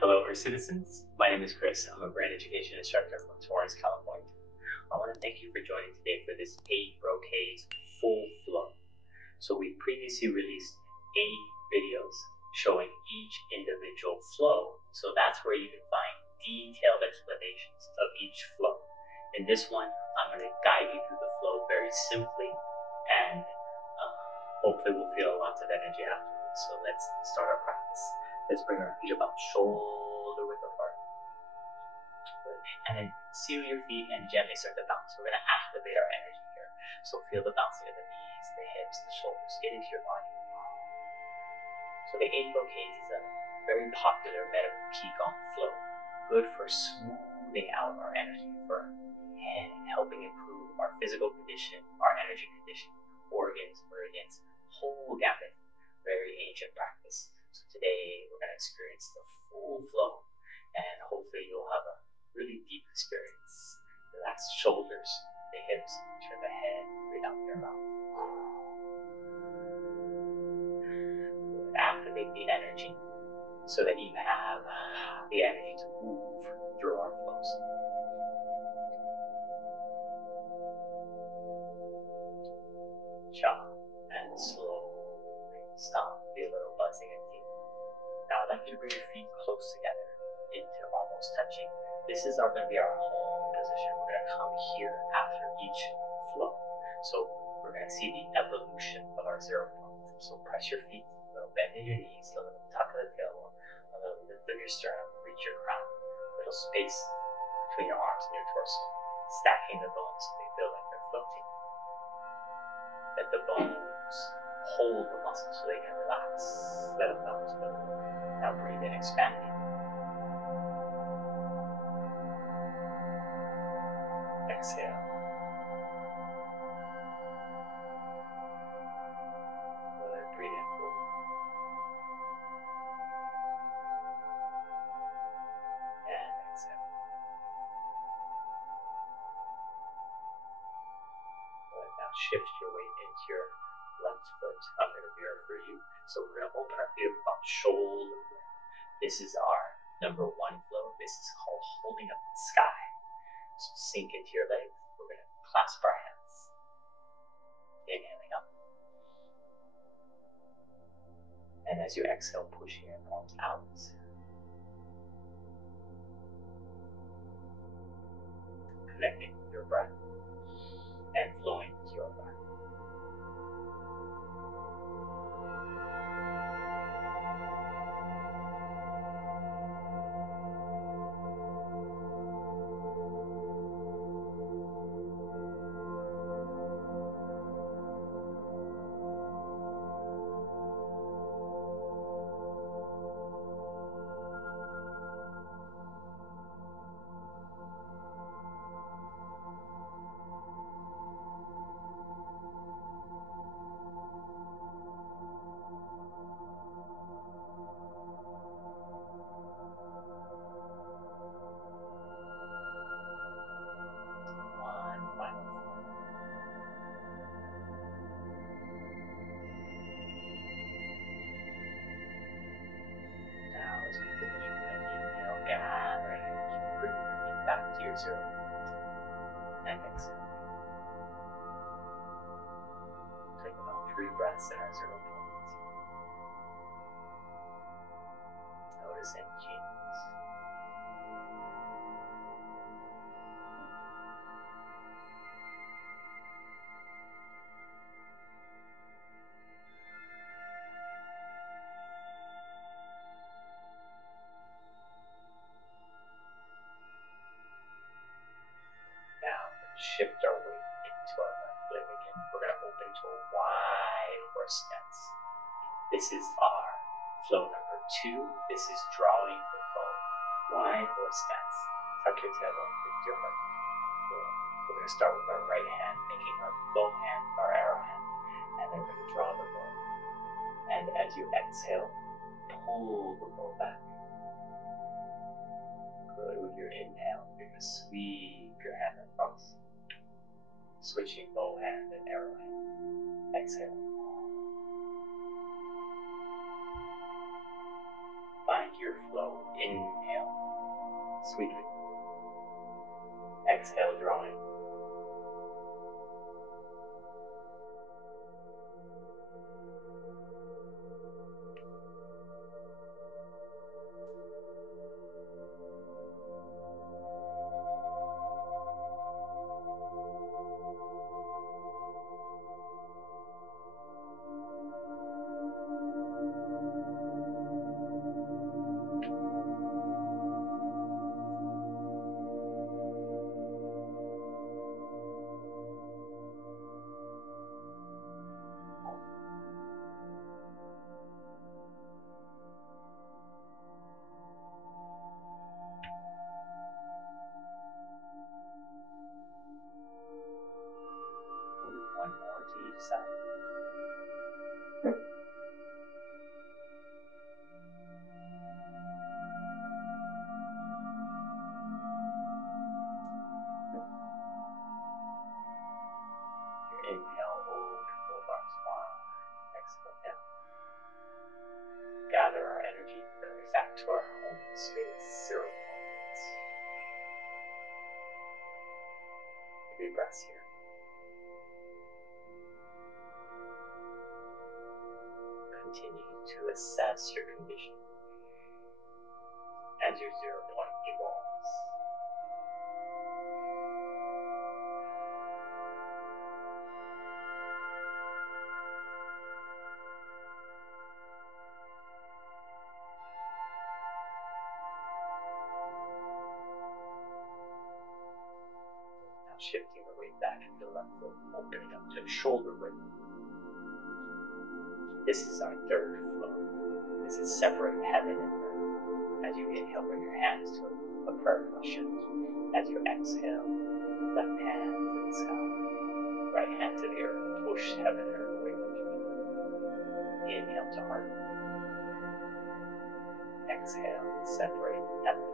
Hello, Earth citizens. My name is Chris. I'm a brand education instructor from Torrance, California. I want to thank you for joining today for this 8 Brocades full flow. So we previously released 8 videos showing each individual flow. So that's where you can find detailed explanations of each flow. In this one, I'm going to guide you through the flow very simply, and hopefully we'll feel lots of energy afterwards. So let's start our practice. Let's bring our feet about shoulder width apart. And then seal your feet and gently start to bounce. We're going to activate our energy here. So feel the bouncing of the knees, the hips, the shoulders. Get into your body. So the 8 Brocades is a very popular medical qigong flow. Good for smoothing out our energy, for helping improve our physical condition, our energy condition, organs, meridians, whole gamut. Very ancient practice. So today we're going to experience the full flow, and hopefully you'll have a really deep experience. Relax the shoulders, the hips, turn the head, breathe out your mouth. Activate the energy so that you have the energy to move through our flows. Chop and slowly stop. Feel a little buzzing and deep. Now I'd like you to bring your feet close together into almost touching. This is going to be our home position. We're going to come here after each flow. So we're going to see the evolution of our 0 point. So press your feet, a little bend in your knees, a little tuck of the tailbone, a little lift of your sternum, reach your crown, a little space between your arms and your torso, stacking the bones so they feel like they're floating. Let the bones hold the muscles so they can relax. Let them bounce. Now breathe in, expanding. Exhale. Breathe in fully. And exhale. Good. Now shift your weight into your left foot. I'm going to mirror for you. So we're going to open our feet about shoulder width. This is our number 1 flow. This is called holding up the sky. So sink into your legs. We're going to clasp our hands. Inhaling up. And as you exhale, pushing your palms out. Connecting with your breath and flowing with your breath. Back to your 0 and exhale. Take about 3 breaths in our 0 point. Notice any changes. Shift our weight into our left leg again. We're going to open to a wide horse stance. This is our flow number 2. This is drawing the bow. Wide horse stance. Tuck your tailbone, lift your heart. We're going to start with our right hand, making our bow hand, our arrow hand, and then we're going to draw the bow. And as you exhale, pull the bow back. Good. With your inhale, you're going to sweep your hand across. Switching bow hand and arrow hand. Exhale. find your flow. Inhale, sweetly. Exhale, drawing. One more to each side. Your inhale, open both arms wide. Exhale down. Gather our energy, coming back to our home space, 0 point. Deep breaths here. Continue to assess your condition as your 0 point evolves. Now shifting the weight back to the left foot, opening up to shoulder width. This is our third flow. This is separate heaven and earth. As you inhale, bring your hands to a prayer cushion. As you exhale, left hand to the sky, right hand to the earth. Push heaven and earth away from you. Inhale to heart. Exhale, separate heaven.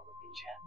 With each hand.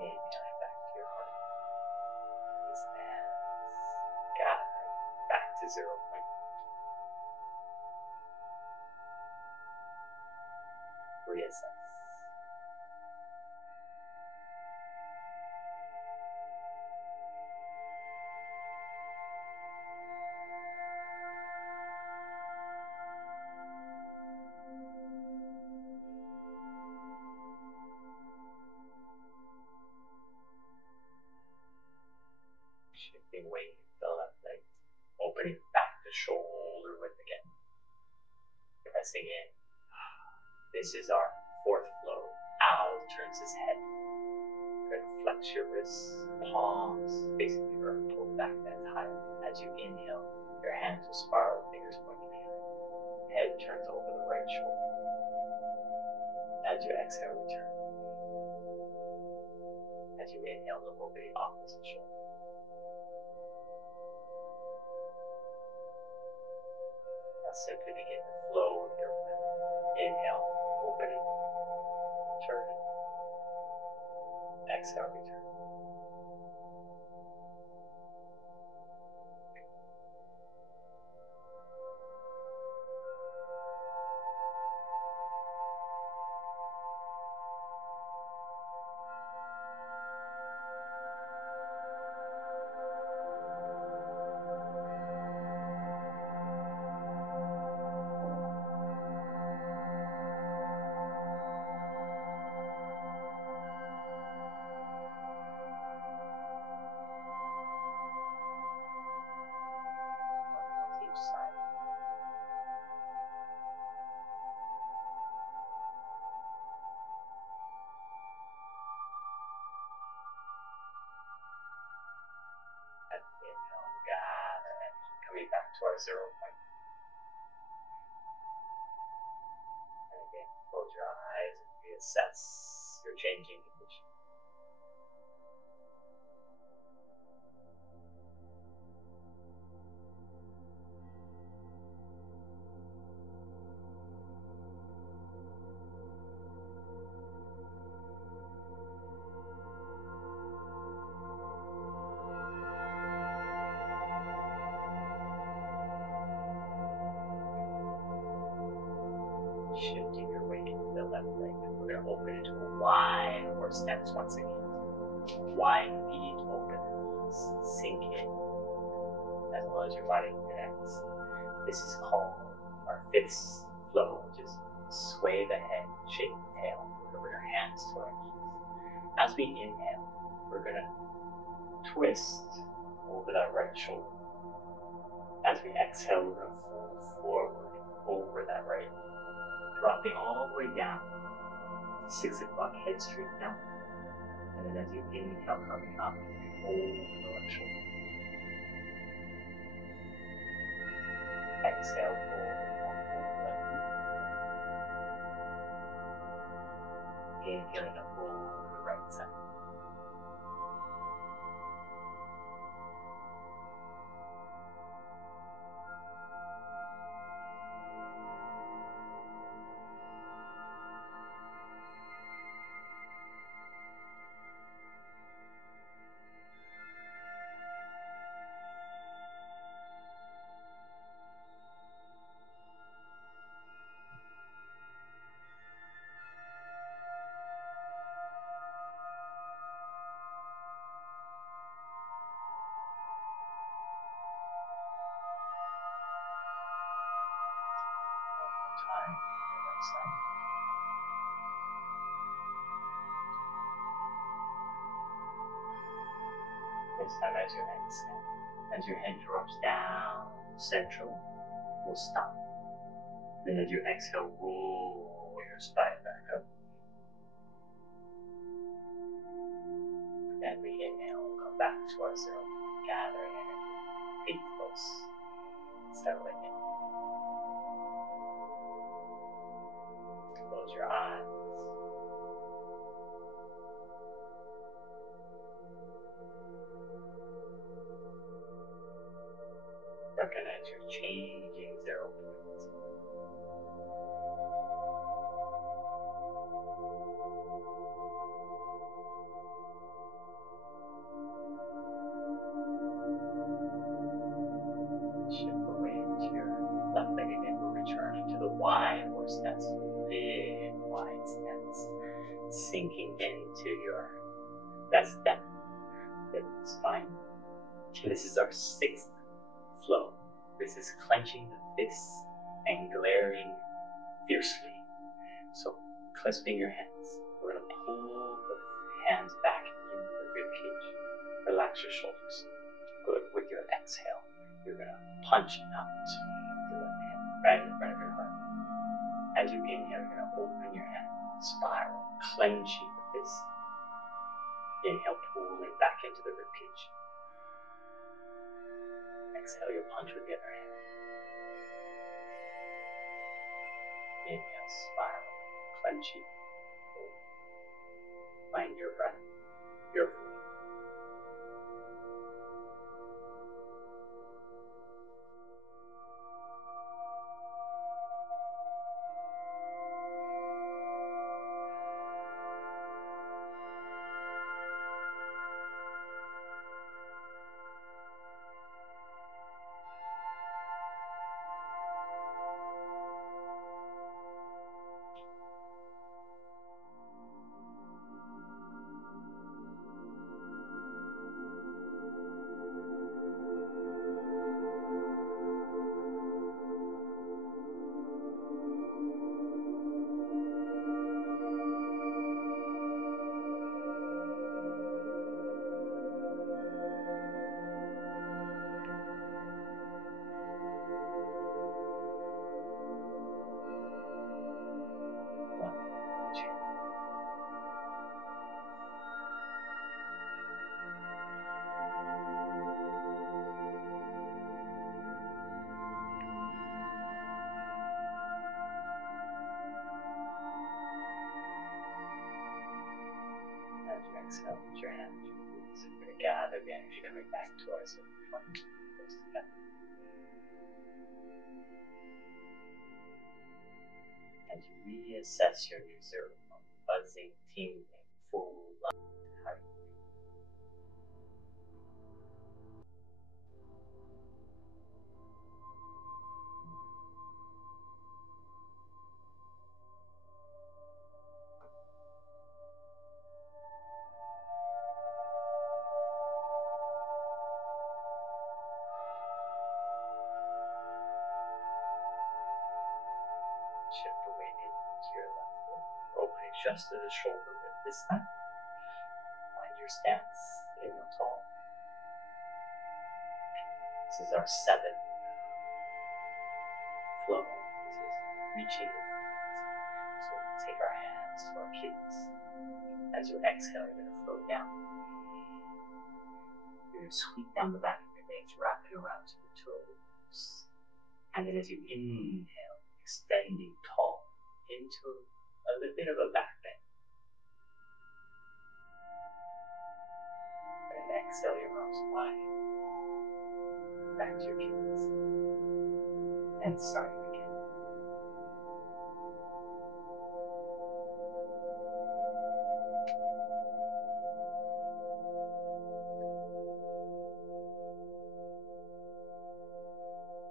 Inhaling back to your heart. Release the hands. Gather back to 0 point. Reassess. Shifting weight to the left leg. Opening back to shoulder width again. Pressing in. This is our fourth flow. Owl turns his head. Try to flex your wrists, palms, facing the earth, pull back as high. As you inhale, your hands will spiral, fingers pointing behind. Head turns over the right shoulder. As you exhale, return. As you inhale, look over the opposite shoulder. Now simply begin to flow with your breath. Inhale, opening, turning. Exhale, return. to our 0 point. And again, close your eyes and reassess your changing condition. Shifting your weight into the left leg. We're going to open into a wide horse stance once again. Wide feet, open knees, sink in as well as your body connects. This is called our fifth flow, which is sway the head, shake the tail. We're going to bring our hands to our knees. As we inhale, we're going to twist over that right shoulder. As we exhale, we're going to fold forward over that right knee, dropping all the way down to 6 o'clock, head straight down. And then as you inhale, coming up, over the left shoulder. Exhale, fold down over the left knee. Inhaling up over the right side. Time. Right side. This time as you exhale, as your head drops down central, we'll stop. Then as you exhale, roll your spine back up. And we inhale, we'll come back to our 0, gathering energy, feet close, settling in. Close your eyes. Recognize your changing 0 point. Shift the weight to your left leg again. We'll return into the wide horse stance, big wide stance, sinking into your best depth, the spine. This is our 6th flow. This is clenching the fists and glaring fiercely. So, clasping your hands, we're going to pull the hands back into the rib cage. Relax your shoulders. Good. With your exhale, you're going to punch out your left hand right in front of your heart. As you inhale, you're going to open your hand, spiral, clenching the fist. Inhale, pulling back into the rib cage. Exhale, you'll punch with the other hand. Inhale, spiral, clenching, pull. Find your breath, your flow. of energy coming back towards it. And you reassess your new zero point, buzzing, tingling, full light. Shift the weight into your left foot, opening just to the shoulder width this time. Find your stance, staying up tall. This is our seventh flow. This is reaching the feet. So we take our hands to our kidneys. As you exhale, you're going to flow down. You're going to sweep down the back of your legs, wrap it around to the toes. And then as you inhale, extending tall into a little bit of a back bend. And exhale your arms wide. Back to your kidneys. And starting again.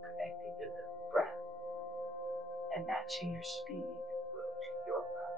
Connecting to the breath and matching your speed and flow to your breath.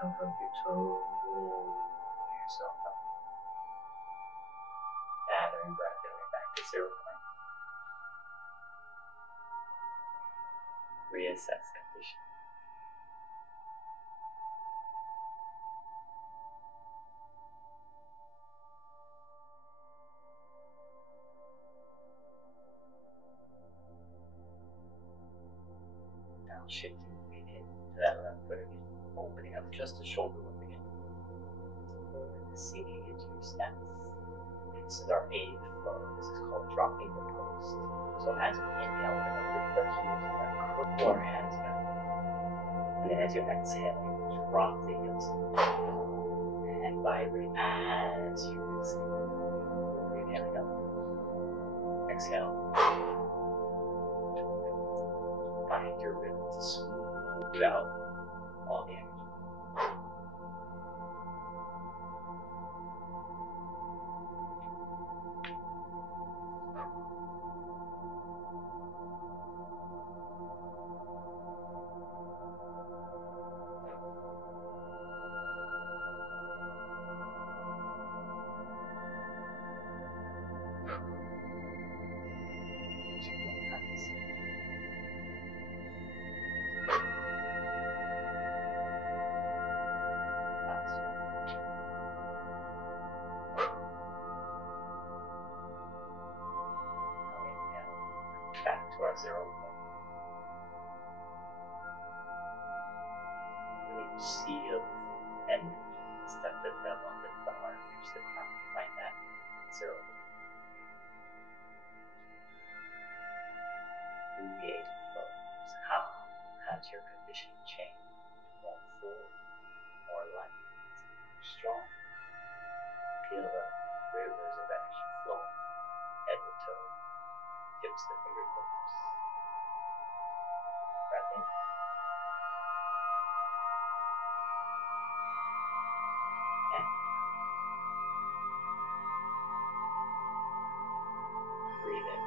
Come from your toes, roll yourself up. Gathering breath, going back to 0 point. Reassess condition. Now shifting the weight into that left foot again, opening up just the shoulder width again. Sinking into your stance. This is our 8th flow. This is called dropping the post. So as we inhale, we're going to lift our heels, we're going to curl our hands back. And then as you exhale, drop the heels and vibrate as you exhale. Inhaling up. Exhale. Find your rhythm to smooth out all the energy. Back to our 0 point. Really seal and step the thumb on the heart, reach the crown, find that 0 point. Create flows. How has your condition changed? More full, more light, strong. Feel the rivers of energy flow, head to toe, tips to fingertips. Breath in. And breathe in.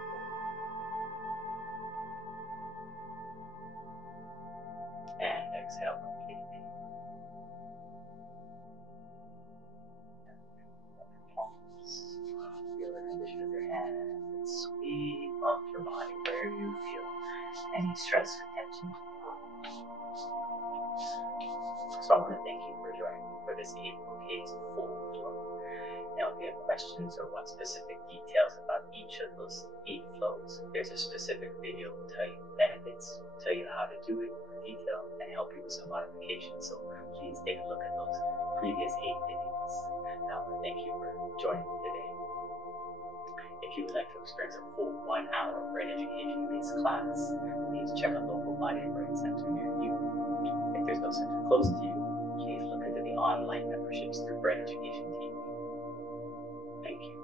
And exhale completely. Pause. and sweep off your body wherever you feel any stress or tension. So I want to thank you for joining me for this 8 Brocades full flow. Now, if you have questions or want specific details about each of those 8 flows, there's a specific video to tell you the benefits, tell you how to do it in more detail, and help you with some modifications. So please take a look at those previous 8 videos. Now, I want to thank you for joining me today. If you would like to experience a full 1 hour brain education-based class, please check a local body and brain center near you. If there's no center close to you, please look into the online memberships through Brain Education TV. Thank you.